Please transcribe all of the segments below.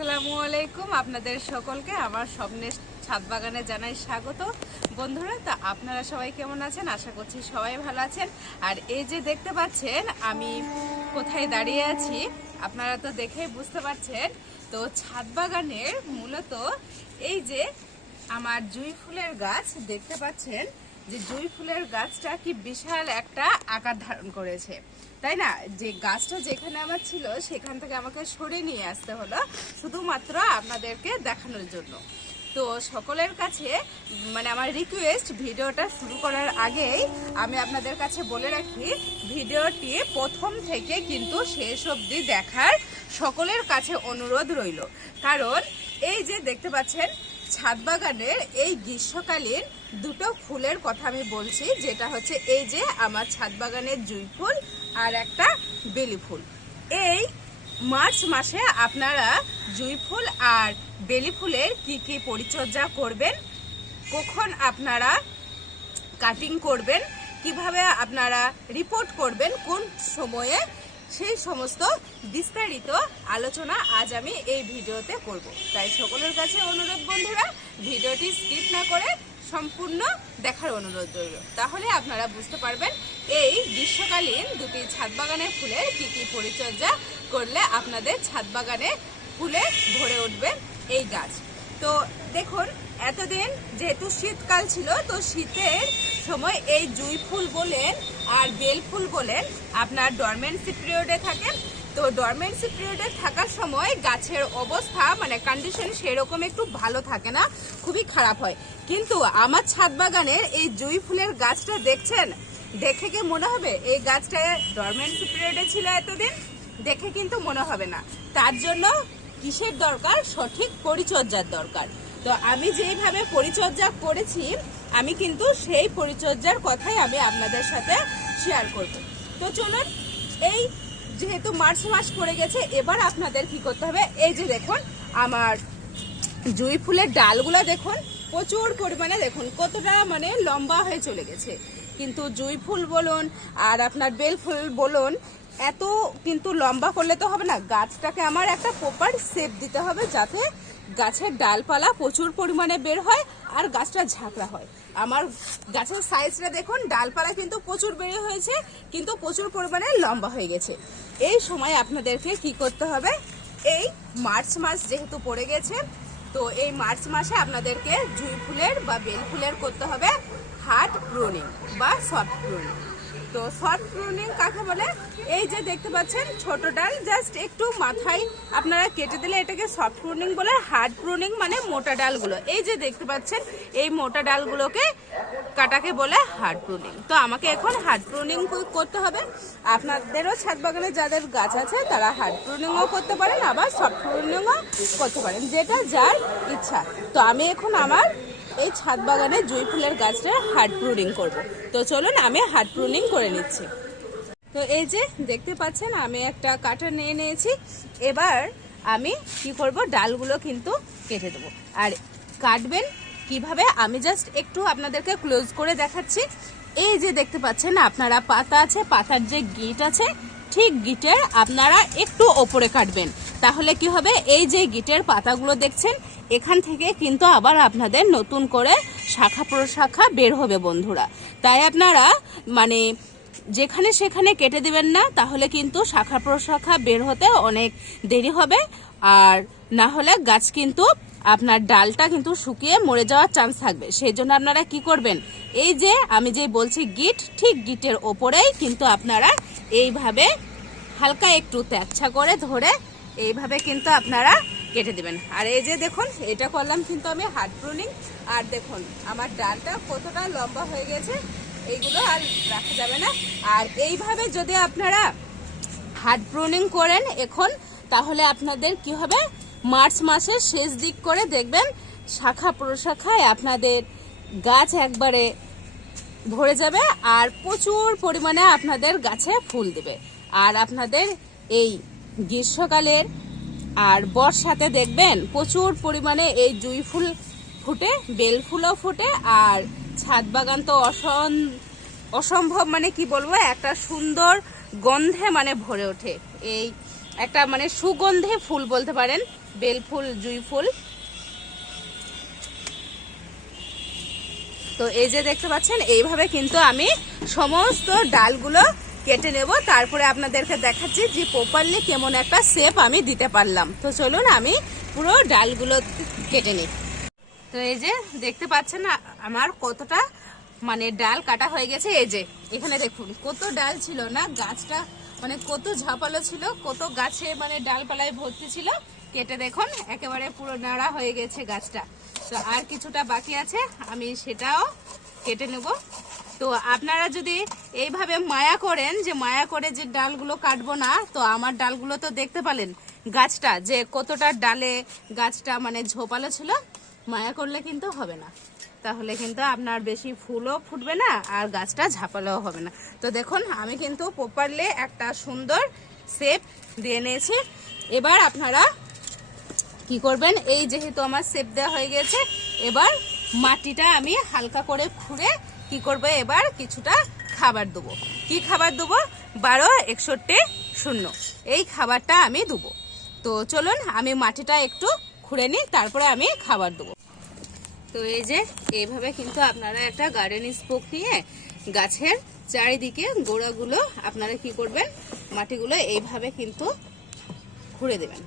আসসালামু আলাইকুম, আপনাদের সকলকে আমার স্বপ্নের ছাদ বাগানে জানাই স্বাগত। বন্ধুরা, তা আপনারা সবাই কেমন আছেন? আশা করছি সবাই ভালো আছেন। আর এই যে দেখতে পাচ্ছেন আমি কোথায় দাঁড়িয়ে আছি, আপনারা তো দেখেই বুঝতে পারছেন। তো ছাদ বাগানের মূলত এই যে আমার জুঁই ফুলের গাছ দেখতে পাচ্ছেন, যে জুঁই ফুলের গাছটা কি বিশাল একটা আকার ধারণ করেছে, তাই না? যে গাছটা যেখানে আমার ছিল সেখান থেকে আমাকে সরিয়ে নিয়ে আসতে হলো শুধুমাত্র আপনাদেরকে দেখানোর জন্য। তো সকলের কাছে আমার রিকোয়েস্ট, ভিডিওটা শুরু করার আগেই আমি আপনাদের কাছে বলে রাখি, ভিডিওটি প্রথম থেকে কিন্তু শেষ অবধি দেখার সকলের কাছে অনুরোধ রইল। কারণ এই যে দেখতে পাচ্ছেন ছাদ বাগানের এই গ্রীষ্মকালীন দুটো ফুলের কথা আমি বলছি, যেটা হচ্ছে এই যে আমার ছাদ বাগানের জুঁই ফুল আর একটা বেলি ফুল। এই মার্চ মাসে আপনারা জুঁই ফুল আর বেলি ফুলের কি কি পরিচর্যা করবেন, কখন আপনারা কাটিং করবেন, কিভাবে আপনারা রিপোর্ট করবেন, কোন সময়ে, সেই সমস্ত বিস্তারিত আলোচনা আজ আমি এই ভিডিওতে করব। তাই সকলের কাছে অনুরোধ বন্ধুরা, ভিডিওটি স্কিপ না করে সম্পূর্ণ দেখার অনুরোধ রইল। তাহলে আপনারা বুঝতে পারবেন এই গ্রীষ্মকালীন দুটি ছাদ বাগানের ফুলের কি কি পরিচর্যা করলে আপনাদের ছাদ বাগানে ফুলে ভরে উঠবে এই গাছ। তো দেখুন, এতদিন যেহেতু শীতকাল ছিল, তো শীতের সময় এই জুঁই ফুল বলেন আর বেল ফুল বলেন আপনার ডরমেন্সি পিরিয়ডে থাকেন। তো ডরমেন্সি পিরিয়ডে থাকার সময় গাছের অবস্থা কন্ডিশন সেরকম একটু ভালো থাকে না, খুবই খারাপ হয়। কিন্তু আমার ছাদ বাগানের এই জুঁই ফুলের গাছটা দেখছেন, দেখে কি মনে হবে এই গাছটা ডরমেন্সি পিরিয়ডে ছিল এতদিন? দেখে কিন্তু মনে হবে না। তার জন্য কিসের দরকার? সঠিক পরিচর্যার দরকার। তো আমি যেইভাবে পরিচর্যা করেছি, আমি কিন্তু সেই পরিচর্যার কথাই আমি আপনাদের সাথে শেয়ার করব। তো চলুন, এই যেহেতু মার্চ মাস পড়ে গেছে, এবার আপনাদের কি করতে হবে, এই যে দেখুন আমার জুঁই ফুলের ডালগুলো দেখুন প্রচুর পরিমাণে, দেখুন কতটা লম্বা হয়ে চলে গেছে। কিন্তু জুঁই ফুল বলুন আর আপনার বেল ফুল বলুন, এত কিন্তু লম্বা করলে তো হবে না, গাছটাকে আমার একটা প্রপার শেপ দিতে হবে, যাতে গাছের ডালপালা প্রচুর পরিমাণে বের হয় আর গাছটা ঝাঁকড়া হয়। আমার গাছের সাইজটা দেখুন, ডালপালা কিন্তু প্রচুর বের হয়েছে, কিন্তু প্রচুর পরিমাণে লম্বা হয়ে গেছে। এই সময় আপনাদেরকে কি করতে হবে, এই মার্চ মাস যেহেতু পড়ে গেছে, তো এই মার্চ মাসে আপনাদেরকে জুঁই ফুলের বা বেল ফুলের করতে হবে হার্ড প্রুনিং বা সফট প্রুনিং। তো সফট প্রুনিং কাকে বলে? এই যে দেখতে পাচ্ছেন ছোট ডাল জাস্ট একটু মাথায় আপনারা কেটে দিলে এটাকে সফট প্রুনিং বলে। হার্ড প্রুনিং মানে মোটা ডালগুলো, এই যে দেখতে পাচ্ছেন এই মোটা ডালগুলোকে কাটাকে বলে হার্ড প্রুনিং। তো আমাকে এখন হার্ড প্রুনিং করতে হবে। আপনাদেরও ছাদ বাগানে যাদের গাছ আছে তারা হার্ড প্রুনিংও করতে পারেন, আবার সফট প্রুনিংও করতে পারেন, যেটা যার ইচ্ছা। তো আমি এখন আমার এই ছাদ বাগানে জুঁই ফুলের গাছটা হার্ড প্রুনিং করব। তো চলুন আমি হার্ড প্রুনিং করে নিচ্ছি। তো এই যে দেখতে পাচ্ছেন আমি একটা কাটার নিয়ে নিয়েছি। এবার আমি কি করব, ডালগুলো কিন্তু কেটে দেবো। আর কাটবেন কিভাবে আমি জাস্ট একটু আপনাদেরকে ক্লোজ করে দেখাচ্ছি। এই যে দেখতে পাচ্ছেন আপনারা পাতা আছে, পাতার যে গিট আছে, ঠিক গিটের আপনারা একটু ওপরে কাটবেন। তাহলে কি হবে, এই যে গিটের পাতাগুলো দেখছেন, এখান থেকে কিন্তু আবার আপনাদের নতুন করে শাখা প্রশাখা বের হবে বন্ধুরা। তাই আপনারা যেখানে সেখানে কেটে দিবেন না, তাহলে কিন্তু শাখা প্রশাখা বের হতে অনেক দেরি হবে। আর না হলে গাছ কিন্তু আপনার ডালটা কিন্তু শুকিয়ে মরে যাওয়ার চান্স থাকবে। সেই জন্য আপনারা কি করবেন, এই যে আমি যে বলছি গিট, ঠিক গিটের ওপরেই কিন্তু আপনারা এইভাবে হালকা একটু তেচ্ছা করে ধরে এইভাবে কিন্তু আপনারা কেটে দিবেন। আর এই যে দেখুন, এটা করলাম কিন্তু আমি হার্ড প্রুনিং। আর দেখুন আমার ডালটা কতটা লম্বা হয়ে গেছে, এইগুলো আর রাখা যাবে না। আর এইভাবে যদি আপনারা হার্ড প্রুনিং করেন এখন, তাহলে আপনাদের কি হবে, মার্চ মাসের শেষ দিক করে দেখবেন শাখা প্রশাখায় আপনাদের গাছ একবারে ভরে যাবে আর প্রচুর পরিমাণে আপনাদের গাছে ফুল দেবে। আর আপনাদের এই গ্রীষ্মকালের আর বর্ষাতে দেখবেন প্রচুর পরিমাণে এই জুঁই ফুল ফুটে, বেল ফুলও ফুটে, আর ছাদ বাগান তো অসম্ভব কি বলবো, একটা সুন্দর গন্ধে ভরে ওঠে। এই একটা সুগন্ধে ফুল বলতে পারেন। বেল ফুল, জুঁই ফুল। তো এই যে দেখতে পাচ্ছেন এইভাবে কিন্তু আমি সমস্ত ডালগুলো কেটে নেব, তারপরে আপনাদেরকে দেখাচ্ছি যে প্রপারলি কেমন একটা শেপ আমি দিতে পারলাম। তো চলুন আমি পুরো ডালগুলো কেটে নিই। তো এই যে দেখতে পাচ্ছেন আমার কতটা মানে ডাল কাটা হয়ে গেছে। এই যে এখানে দেখুন কত ডাল ছিল না, গাছটা মানে কত ঝাপালো ছিল, কত গাছে মানে ডালপালায় ভর্তি ছিল। কেটে দেখুন একেবারে পুরো নাড়া হয়ে গেছে গাছটা। তো আর কিছুটা বাকি আছে, আমি সেটাও কেটে নেব। তো আপনারা যদি এইভাবে মায়া করেন যে মায়া করে যে ডালগুলো কাটবো না, তো আমার ডালগুলো তো দেখতে পেলেন গাছটা যে কতটা ডালে গাছটা মানে ঝোপালো ছিল। মায়া করলে কিন্তু হবে না, তাহলে কিন্তু আপনার বেশি ফুলও ফুটবে না আর গাছটা ঝাপালোও হবে না। তো দেখুন আমি কিন্তু প্রপারলি একটা সুন্দর শেপ দিয়ে নিয়েছি। এবার আপনারা কি করবেন, এই যেহেতু আমার শেপ দেওয়া হয়ে গেছে, এবার মাটিটা আমি হালকা করে খুঁড়ে কি করবো, এবার কিছুটা খাবার দেবো। কি খাবার দেবো, 1261 এই খাবারটা আমি দেবো। তো চলুন আমি মাটিটা একটু খুঁড়ে নিই, তারপরে আমি খাবার দেবো। তো এই যে এইভাবে কিন্তু আপনারা একটা গার্ডেন স্পোক নিয়ে গাছের চারিদিকে গোড়াগুলো আপনারা কি করবেন, মাটিগুলো এইভাবে কিন্তু খুঁড়ে দেবেন।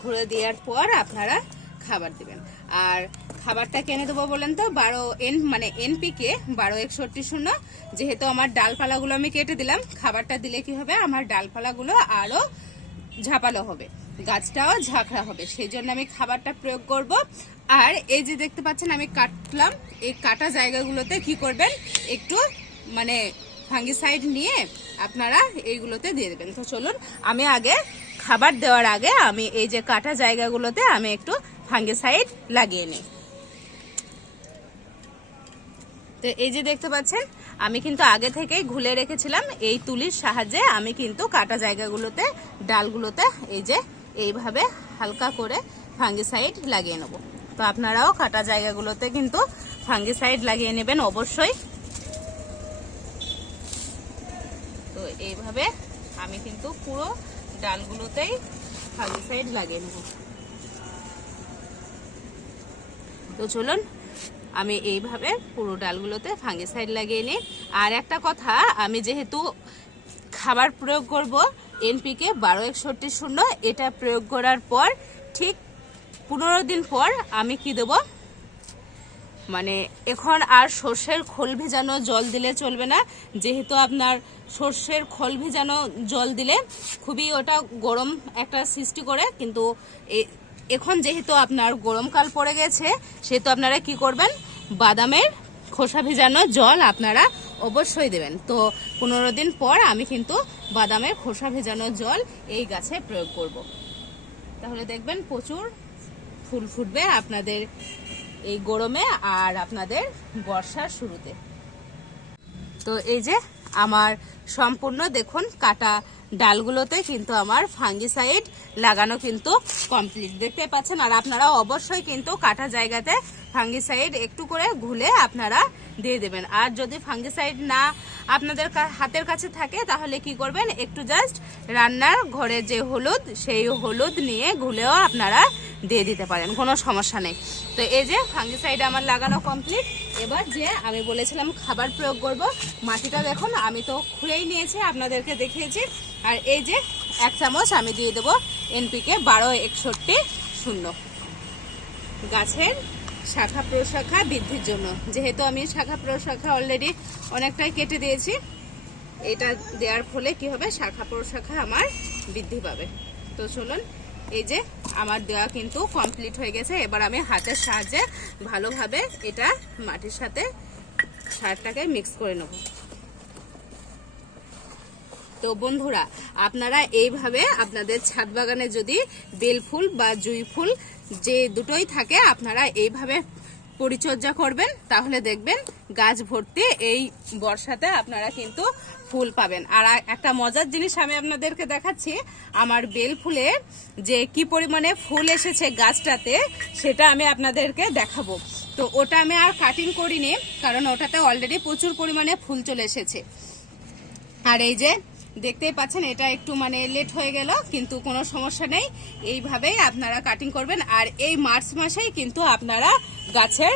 খুঁড়ে দেওয়ার পর আপনারা খাবার দিবেন। আর খাবারটা কেনে দেবো বলেন তো, 12 মানে NPK 1261। যেহেতু আমার ডালপালাগুলো আমি কেটে দিলাম, খাবারটা দিলে কি হবে, আমার ডালপালাগুলো আরো ঝাপালো হবে, গাছটাও ঝাঁকড়া হবে, সেই জন্য আমি খাবারটা প্রয়োগ করব। আর এই যে দেখতে পাচ্ছেন আমি কাটলাম, এই কাটা জায়গাগুলোতে কি করবেন, একটু মানে ফাঙ্গিসাইড নিয়ে আপনারা এইগুলোতে দিয়ে দেবেন। তো চলুন আমি আগে খাবার দেওয়ার আগে আমি এই যে কাটা জায়গাগুলোতে আমি একটু ফাঙ্গিসাইড লাগিয়ে নিই। তো এই যে দেখতে পাচ্ছেন আমি কিন্তু আগে থেকেই ঘুলে রেখেছিলাম, এই তুলির সাহায্যে আমি কিন্তু কাটা জায়গাগুলোতে ডালগুলোতে এই যে এইভাবে হালকা করে ফাঙ্গিসাইড লাগিয়ে নেব। তো আপনারাও কাটা জায়গাগুলোতে কিন্তু ফাঙ্গিসাইড লাগিয়ে নেবেন অবশ্যই। তো এইভাবে আমি কিন্তু পুরো ডালগুলোতেই ফাঙ্গিসাইড লাগিয়ে নেব। তো চলুন আমি এইভাবে পুরো ডালগুলোতে ফাঙ্গিসাইড লাগিয়ে নিই। আর একটা কথা, আমি যেহেতু খাবার প্রয়োগ করব NPK 1261, এটা প্রয়োগ করার পর ঠিক 15 দিন পর আমি কি দেব, মানে এখন আর সর্ষের খোল ভেজানো জল দিলে চলবে না। যেহেতু আপনার সর্ষের খোল ভেজানো জল দিলে খুবই ওটা গরম একটা সৃষ্টি করে, কিন্তু এখন যেহেতু আপনার গরমকাল পড়ে গেছে, সেহেতু আপনারা কি করবেন, বাদামের খোসা ভেজানো জল আপনারা অবশ্যই দেবেন। তো 15 দিন পর আমি কিন্তু বাদামের খোসা ভেজানো জল এই গাছে প্রয়োগ করব। তাহলে দেখবেন প্রচুর ফুল ফুটবে আপনাদের এই গরমে আর আপনাদের বর্ষার শুরুতে। তো এই যে আমার সম্পূর্ণ দেখুন কাটা ডালগুলোতে কিন্তু আমার ফাঙ্গিসাইড লাগানো কিন্তু কমপ্লিট, দেখতে পাচ্ছেন। আর আপনারা অবশ্যই কিন্তু কাটা জায়গাতে ফাঙ্গিসাইড একটু করে ঘুলে আপনারা দিয়ে দেবেন। আর যদি ফাঙ্গিসাইড না আপনাদের হাতের কাছে থাকে, তাহলে কি করবেন, একটু জাস্ট রান্নার ঘরে যে হলুদ, সেই হলুদ নিয়ে ঘুলেও আপনারা দিয়ে দিতে পারেন, কোনো সমস্যা নেই। তো এই যে ফাঙ্গিসাইড আমার লাগানো কমপ্লিট। এবার যে আমি বলেছিলাম খাবার প্রয়োগ করব, মাটিটা দেখুন আমি তো খুঁড়েই নিয়েছি, আপনাদেরকে দেখিয়েছি। আর এই যে 1 চামচ আমি দিয়ে দেবো NPK 1261 গাছের শাখা প্রশাখা বৃদ্ধির জন্য। যেহেতু আমি শাখা প্রশাখা অলরেডি অনেকটাই কেটে দিয়েছি, এটা দেওয়ার ফলে কি হবে, শাখা প্রশাখা আমার বৃদ্ধি পাবে। তো চলুন এই যে আমার দেওয়া কিন্তু কমপ্লিট হয়ে গেছে। এবার আমি হাতের সাহায্যে ভালোভাবে এটা মাটির সাথে সারটাকে মিক্স করে নেব। তো বন্ধুরা আপনারা এইভাবে আপনাদের ছাদ বাগানে যদি বেল ফুল বা জুঁই ফুল যে দুটোই থাকে, আপনারা এইভাবে পরিচর্যা করবেন, তাহলে দেখবেন গাছ ভর্তি এই বর্ষাতে আপনারা কিন্তু ফুল পাবেন। আর একটা মজার জিনিস আমি আপনাদেরকে দেখাচ্ছি, আমার বেল ফুলে যে কি পরিমাণে ফুল এসেছে গাছটাতে, সেটা আমি আপনাদেরকে দেখাবো। তো ওটা আমি আর কাটিং করিনি, কারণ ওটাতে অলরেডি প্রচুর পরিমাণে ফুল চলে এসেছে। আর এই যে দেখতেই পাচ্ছেন এটা একটু মানে লেট হয়ে গেল, কিন্তু কোনো সমস্যা নেই। এইভাবেই আপনারা কাটিং করবেন। আর এই মার্চ মাসেই কিন্তু আপনারা গাছের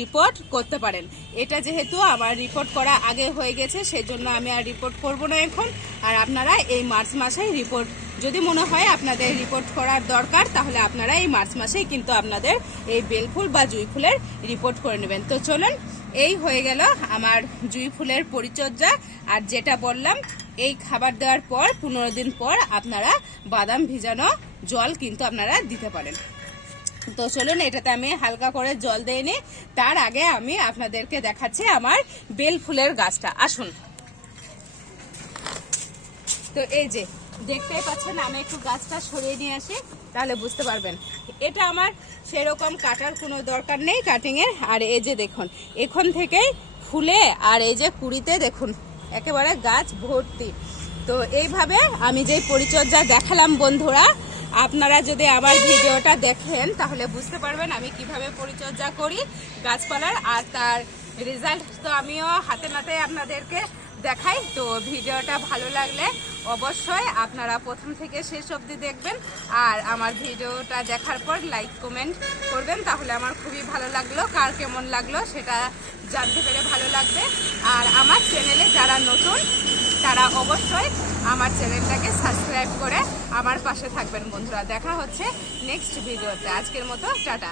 রিপোর্ট করতে পারেন। এটা যেহেতু আমার রিপোর্ট করা আগে হয়ে গেছে, সেজন্য আমি আর রিপোর্ট করব না এখন। আর আপনারা এই মার্চ মাসেই রিপোর্ট, যদি মনে হয় আপনাদের রিপোর্ট করার দরকার, তাহলে আপনারা এই মার্চ মাসেই কিন্তু আপনাদের এই বেলফুল বা জুঁই ফুলের রিপোর্ট করে নেবেন। তো চলুন, এই হয়ে গেল আমার জুঁই ফুলের পরিচর্যা। আর যেটা বললাম, এই খাবার দেওয়ার পর 15 দিন পর আপনারা বাদাম ভিজানো জল কিন্তু আপনারা দিতে পারেন। তো চলুন, এটাতে আমি হালকা করে জল দিয়ে নিই। তার আগে আমি আপনাদেরকে দেখাচ্ছি আমার বেল ফুলের গাছটা। আসুন। তো এই যে দেখতেই পাচ্ছেন, আমি একটু গাছটা সরিয়ে নিয়ে আসি, তাহলে বুঝতে পারবেন। এটা আমার সেরকম কাটার কোনো দরকার নেই কাটিংয়ের। আর এই যে দেখুন, এখন থেকেই ফুলে আর এই যে কুড়িতে দেখুন একেবারে গাছ ভর্তি। তো এইভাবে আমি যে পরিচর্যা দেখালাম বন্ধুরা, আপনারা যদি আমার ভিডিওটা দেখেন তাহলে বুঝতে পারবেন আমি কিভাবে পরিচর্যা করি গাছপালার। আর তার রেজাল্ট তো আমিও হাতে নাতে আপনাদেরকে দেখাই। তো ভিডিওটা ভালো লাগলে অবশ্যই আপনারা প্রথম থেকে শেষ অবধি দেখবেন। আর আমার ভিডিওটা দেখার পর লাইক কমেন্ট করবেন, তাহলে আমার খুবই ভালো লাগলো। কার কেমন লাগলো সেটা জানতে পেরে ভালো লাগবে। আর আমার চ্যানেলে যারা নতুন, তারা অবশ্যই আমার চ্যানেলটাকে সাবস্ক্রাইব করে আমার পাশে থাকবেন বন্ধুরা। দেখা হচ্ছে নেক্সট ভিডিওতে। আজকের মতো টাটা।